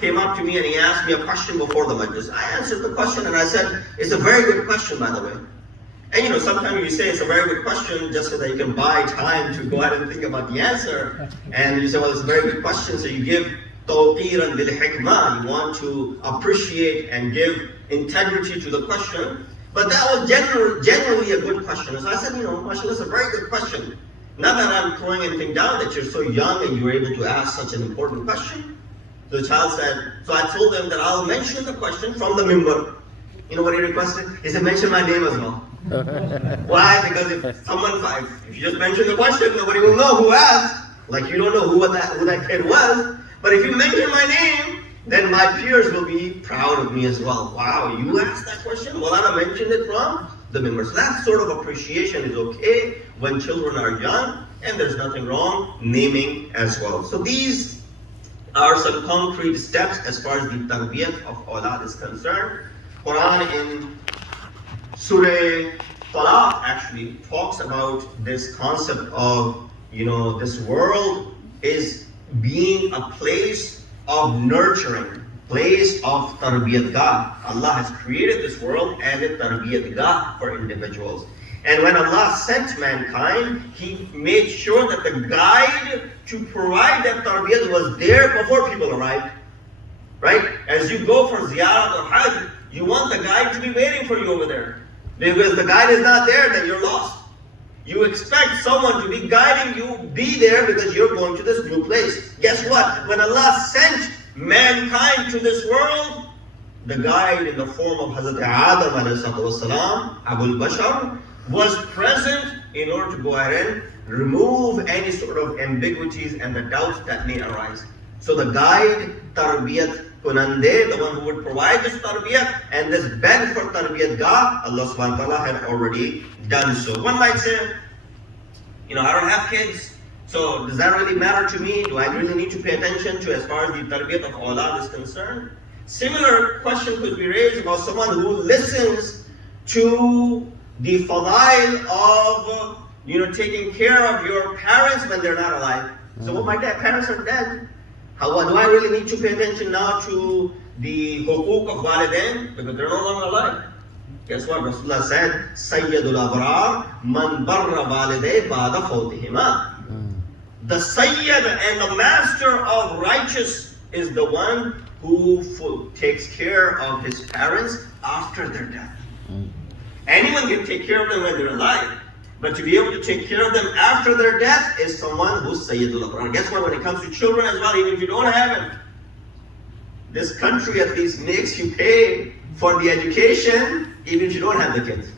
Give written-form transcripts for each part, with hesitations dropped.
came up to me and he asked me a question before the majlis. I answered the question and I said, it's a very good question, by the way. And sometimes you say it's a very good question just so that you can buy time to go ahead and think about the answer. And you say, well, it's a very good question, so you give tawqiran bil hikmah. You want to appreciate and give integrity to the question. But that was generally a good question. So I said, mashallah, it's a very good question. Not that I'm throwing anything down, that you're so young and you're able to ask such an important question. So the child said, so I told them that I'll mention the question from the mimbar. You know what he requested? He said, mention my name as well. Why? Because if you just mention the question, nobody will know who asked. Like you don't know who that kid was. But if you mention my name, then my peers will be proud of me as well. Wow, you asked that question? Well, I mentioned it from the members. So that sort of appreciation is okay when children are young, and there's nothing wrong naming as well. So these are some concrete steps as far as the tarbiyat of awlad is concerned. Quran in Surah Talaq actually talks about this concept of, this world is being a place of nurturing, place of tarbiyat gah. Allah has created this world as a tarbiyat gah for individuals. And when Allah sent mankind, He made sure that the guide to provide that tarbiyat was there before people arrived. Right? As you go for ziyarat or hajj, you want the guide to be waiting for you over there. Because the guide is not there, then you're lost. You expect someone to be guiding you, be there because you're going to this new place. Guess what? When Allah sent mankind to this world, the guide in the form of Hazrat Adam والسلام, Ahl-e-Bait, was present in order to go ahead and remove any sort of ambiguities and the doubts that may arise. So the guide, tarbiyat kunande, the one who would provide this tarbiyat and this bed for tarbiyat gah, Allah subhanahu wa ta'ala had already done so. One might say, I don't have kids, so does that really matter to me? Do I really need to pay attention to as far as the tarbiyat of awlad is concerned? Similar question could be raised about someone who listens to the fadail of taking care of your parents when they're not alive. So my parents are dead. Do I really need to pay attention now to the hukuk of walidain? Because they're no longer alive. Guess what? Rasulullah said, Sayyidul Abrar, man barra waliday ba'da fawtihima. The Sayyid and the master of righteous is the one who takes care of his parents after their death. Anyone can take care of them when they're alive. But to be able to take care of them after their death is someone who's Sayyidul Abrar. Guess what? When it comes to children as well, even if you don't have them, this country at least makes you pay for the education, even if you don't have the kids.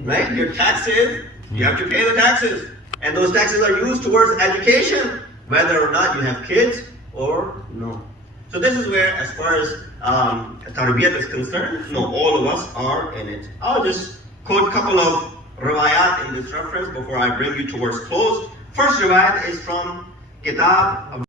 Right? Your taxes, you have to pay the taxes. And those taxes are used towards education, whether or not you have kids or no. So this is where, as far as tarbiyat is concerned, all of us are in it. I'll just quote a couple of riwayat in this reference before I bring you towards close. First riwayat is from Kitab